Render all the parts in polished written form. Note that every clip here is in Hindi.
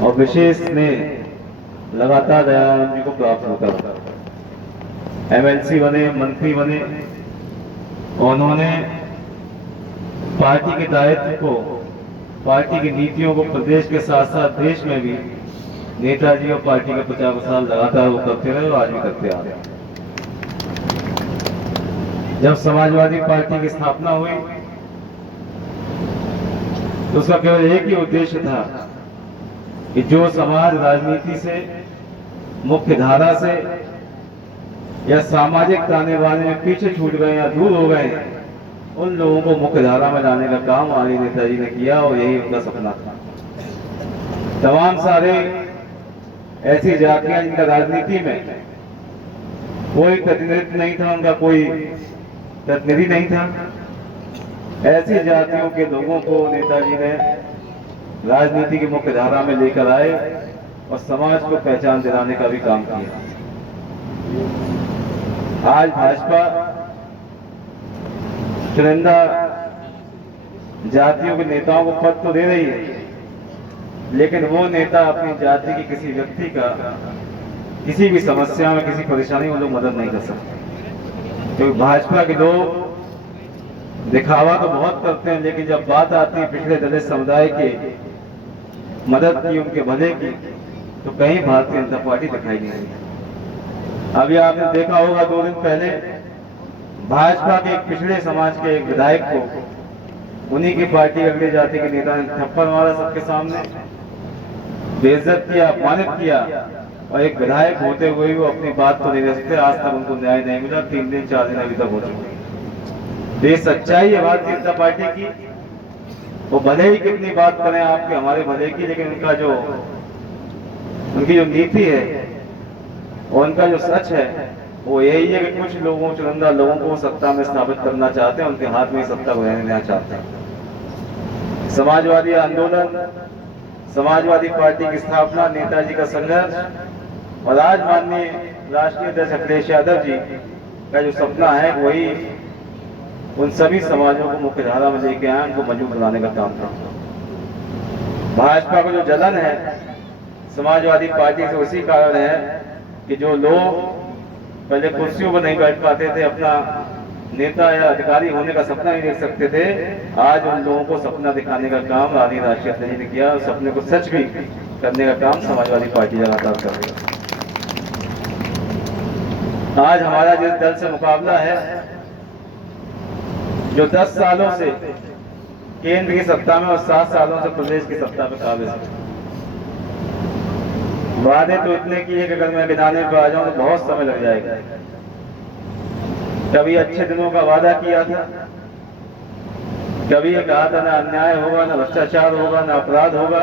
और विशेष स्नेह लगातार दयानंद जी को प्राप्त होता है। एमएलसी बने, मंत्री बने, उन्होंने पार्टी के दायित्व को, पार्टी की नीतियों को प्रदेश के साथ साथ देश में भी नेताजी और पार्टी का प्रचार प्रसार लगातार वो करते रहे और आज भी करते आ रहे हैं। जब समाजवादी पार्टी की स्थापना हुई तो उसका केवल एक ही उद्देश्य था कि जो समाज राजनीति से, मुख्य धारा से या सामाजिक ताने बाने में पीछे छूट गए या दूर हो गए, उन लोगों को मुख्य धारा में लाने का काम आदरणीय नेताजी ने किया और यही उनका सपना था। तमाम सारे ऐसी जातियां जिनका राजनीति में कोई प्रतिनिधित्व नहीं था, उनका कोई प्रतिनिधि नहीं था, ऐसी जातियों के लोगों को नेताजी ने राजनीति की मुख्य धारा में लेकर आए और समाज को पहचान दिलाने का भी काम किया। आज भाजपा चुनिंदा जातियों के नेताओं को पद तो दे रही है, लेकिन वो नेता अपनी जाति की किसी व्यक्ति का किसी भी समस्या में, किसी परेशानी में लोग मदद नहीं कर सकते। क्योंकि भाजपा के लोग दिखावा तो बहुत करते हैं, लेकिन जब बात आती है पिछड़े दलित समुदाय के मदद की, उनके भले की, तो कहीं भारतीय जनता पार्टी दिखाई नहीं देती। अभी आपने देखा होगा 2 दिन पहले भाजपा के एक पिछड़े समाज के एक विधायक को उन्हीं की पार्टी अगले जाति के नेता ने थप्पड़ मारा, सबके सामने बेइज्जत किया, अपमानित किया, और एक विधायक होते हुए वो अपनी बात तो नहीं रख सकते। आज तक उनको न्याय नहीं मिला, 3 दिन 4 दिन अभी तक हो चुके। ये सच्चाई है भारतीय जनता पार्टी की। वो भले ही कितनी बात करें आपके, हमारे भले की, लेकिन उनकी जो नीति है और उनका जो सच है वो यही है कि कुछ लोगों, चुनिंदा लोगों को सत्ता में स्थापित करना चाहते हैं, उनके हाथ में सत्ता को रहने देना चाहते हैं। समाजवादी आंदोलन, समाजवादी पार्टी की स्थापना, नेताजी का संघर्ष और आज माननीय राष्ट्रीय अध्यक्ष अखिलेश यादव जी का जो सपना है वही उन सभी समाजों को मुख्य धारा में लेके आए, उनको मजबूत बनाने का काम था। भाजपा को जो जलन है समाजवादी पार्टी से उसी कारण है कि जो लोग पहले कुर्सियों पर नहीं बैठ पाते थे, अपना नेता या अधिकारी होने का सपना नहीं देख सकते थे, आज उन लोगों को सपना दिखाने का काम आदरणीय राष्ट्रीय अध्यक्ष ने किया और सपने को सच भी करने का काम समाजवादी पार्टी लगातार कर रही है। आज हमारा जिस दल से मुकाबला है, जो 10 सालों से केंद्र की सत्ता में और 7 सालों से प्रदेश की सत्ता में काबिज है, वादे तो इतने किए कि अगर मैं गिनाने पर आ जाऊं तो बहुत समय लग जाएगा। कभी अच्छे दिनों का वादा किया था, कभी ये कहा था ना अन्याय होगा, ना भ्रष्टाचार होगा, ना अपराध होगा,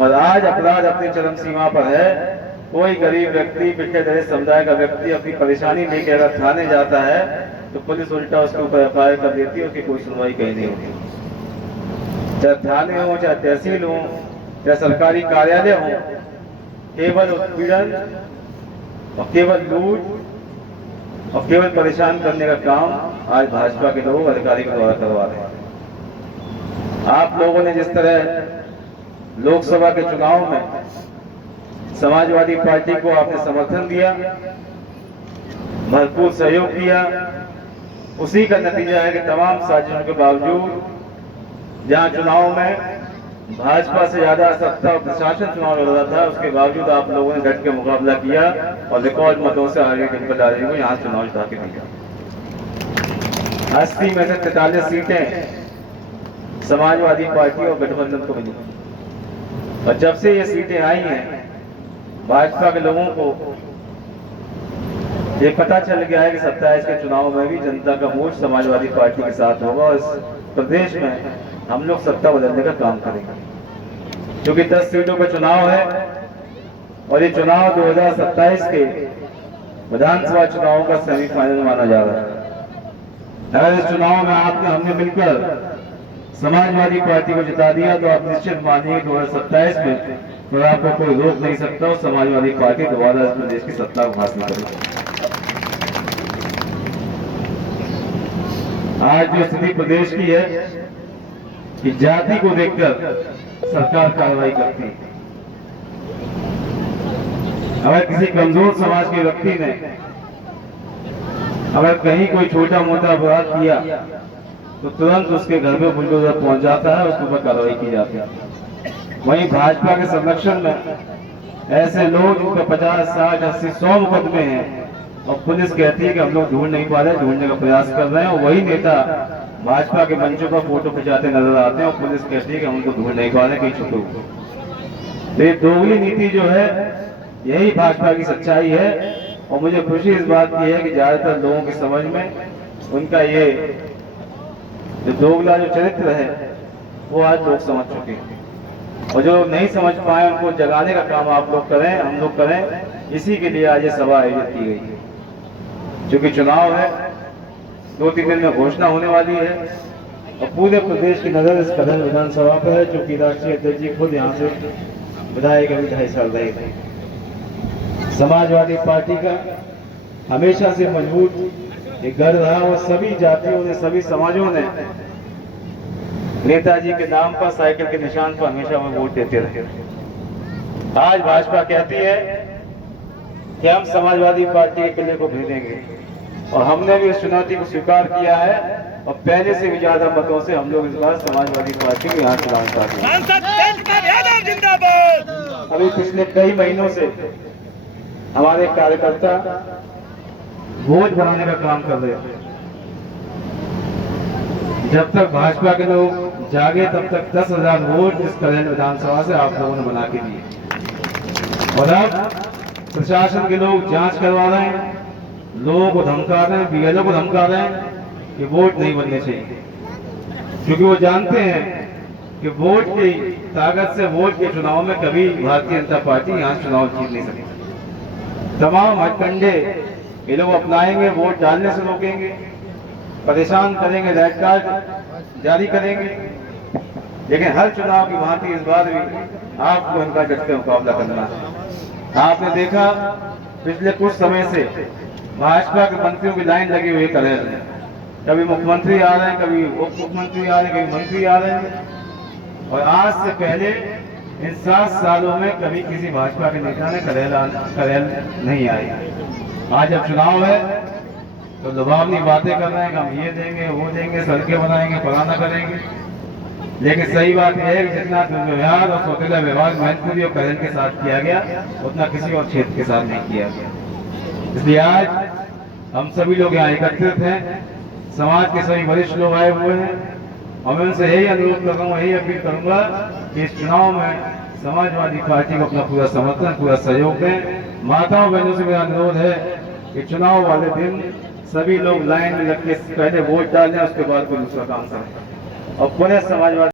और आज अपराध अपनी चरम सीमा पर है। कोई गरीब व्यक्ति, पिछड़े दलित समुदाय का व्यक्ति अपनी परेशानी लेकर अगर थाने जाता है तो पुलिस उल्टा उसके ऊपर एफआईआर कर देती है, उसकी कोई सुनवाई कहीं नहीं होती। चाहे थाने हो, चाहे तहसील हो, चाहे सरकारी कार्यालय हो, केवल उत्पीड़न और केवल लूट और केवल परेशान करने का काम आज भाजपा के लोग अधिकारी के द्वारा करवा रहे हैं। आप लोगों ने जिस तरह लोकसभा के चुनाव में समाजवादी पार्टी को आपने समर्थन दिया, भरपूर सहयोग दिया, उसी का नतीजा है कि तमाम साजिशों के बावजूद जहां चुनाव में भाजपा से ज्यादा सत्ता और प्रशासन चुनाव लड़ रहा था, उसके बावजूद आप लोगों ने डट के मुकाबला किया और रिकॉर्ड मतों से आगे जनपदारी को यहाँ चुनाव जिता के दिया। 80 में से 43 सीटें समाजवादी पार्टी और गठबंधन को मिली, और जब से ये सीटें आई हैं भाजपा के लोगों को ये पता चल गया है कि 27 के चुनाव में भी जनता का मोर्चा समाजवादी पार्टी के साथ होगा और इस प्रदेश में हम लोग सत्ता बदलने का काम करेंगे। क्योंकि 10 सीटों का चुनाव है और ये चुनाव 2027 के विधानसभा चुनाव का सेमीफाइनल माना जा रहा है। अगर इस चुनाव में हमने मिलकर समाजवादी पार्टी को जिता दिया तो आप निश्चित मानिए 2027 में तो आपको कोई रोक नहीं सकता और समाजवादी पार्टी दोबारा इस प्रदेश की सत्ता को हासिल करेगी। आज जो स्थिति प्रदेश की है कि जाति को देखकर सरकार कार्रवाई करती है, अगर किसी कमजोर समाज के व्यक्ति ने अगर कहीं कोई छोटा मोटा अपराध किया तो तुरंत उसके घर पे बुलडोजर पहुंच जाता है, उसके ऊपर कार्रवाई की जाती है। वहीं भाजपा के संरक्षण में ऐसे लोग जिनके 50, 60, 80, 100 मुकदमे हैं और पुलिस कहती है कि हम लोग ढूंढ नहीं पा रहे, ढूंढने का प्रयास कर रहे हैं, और वही नेता भाजपा के मंचों पर फोटो खिंचाते नजर आते हैं और पुलिस कहती है कि हम उनको ढूंढ नहीं पा रहे, कहीं छुपे हुए। तो ये दोगली नीति जो है यही भाजपा की सच्चाई है। और मुझे खुशी इस बात की है कि ज्यादातर लोगों की समझ में उनका ये जो दोगला जो चरित्र है वो आज लोग समझ चुके हैं, और जो नहीं समझ पाए उनको जगाने का काम आप लोग करें, हम लोग करें। इसी के लिए आज ये सभा आयोजित की गई है। क्योंकि चुनाव है, 2-3 दिन में घोषणा होने वाली है और पूरे प्रदेश की नजर इस कदम विधानसभा पर है, क्योंकि राष्ट्रीय अध्यक्ष जी खुद यहाँ से विधायक अभी 2.5 साल रहे थे। समाजवादी पार्टी का हमेशा से मजबूत एक गढ़ रहा और सभी जातियों ने, सभी समाजों ने नेताजी के नाम पर, साइकिल के निशान पर हमेशा वो वोट देते रहे। आज भाजपा कहती है कि हम समाजवादी पार्टी के किले को भेदेंगे, और हमने भी इस चुनौती को स्वीकार किया है और पहले से भी ज्यादा मतों से हम लोग इस बार समाजवादी पार्टी को यहाँ चुनाव चाहते हैं। अभी पिछले कई महीनों से हमारे कार्यकर्ता वोट बनाने का काम कर रहे थे। जब तक भाजपा के लोग जागे तब तक 10,000 वोट इस कल्याण विधानसभा से आप लोगों ने बना के दिए, और अब प्रशासन के लोग जांच करवा रहे हैं, लोगों को धमका रहे हैं, बीएलओ को धमका रहे हैं कि वोट नहीं बनने चाहिए, क्योंकि वो जानते हैं कि वोट की ताकत से, वोट के चुनाव में कभी भारतीय जनता पार्टी यहाँ चुनाव जीत नहीं सकती। तमाम हथकंडे ये लोग अपनाएंगे, वोट डालने से रोकेंगे, परेशान करेंगे, रेड कार्ड जारी करेंगे। लेकिन हर चुनाव की भांति इस बार भी आपको इनका डट के मुकाबला करना है। आपने देखा पिछले कुछ समय से भाजपा के मंत्रियों की लाइन लगी हुई है, कभी मुख्यमंत्री आ रहे हैं, कभी उप मुख्यमंत्री आ रहे हैं, कभी मंत्री आ रहे हैं। और आज से पहले इन 7 सालों में कभी किसी भाजपा के नेता ने करेल नहीं आई। आज जब चुनाव है तो लुभावनी बातें कर रहे हैं कि हम ये देंगे, वो देंगे, सड़कें बनाएंगे, फलाना करेंगे। लेकिन सही बात यह है कि जितना दुर्व्यवहार और सौतेला व्यवहार मैनपुरी और करेल के साथ किया गया उतना किसी और क्षेत्र के साथ नहीं किया गया। इसलिए आज हम सभी लोग यहाँ एकत्रित हैं, समाज के सभी वरिष्ठ लोग आए हुए हैं, और मैं उनसे यही अनुरोध कर रहा हूँ, यही अपील करूंगा कि इस चुनाव में समाजवादी पार्टी को अपना पूरा समर्थन, पूरा सहयोग दें। माताओं बहनों से मेरा अनुरोध है कि चुनाव वाले दिन सभी लोग लाइन में लग के पहले वोट डालें, उसके बाद कोई दूसरा काम करें, और पुनः समाजवादी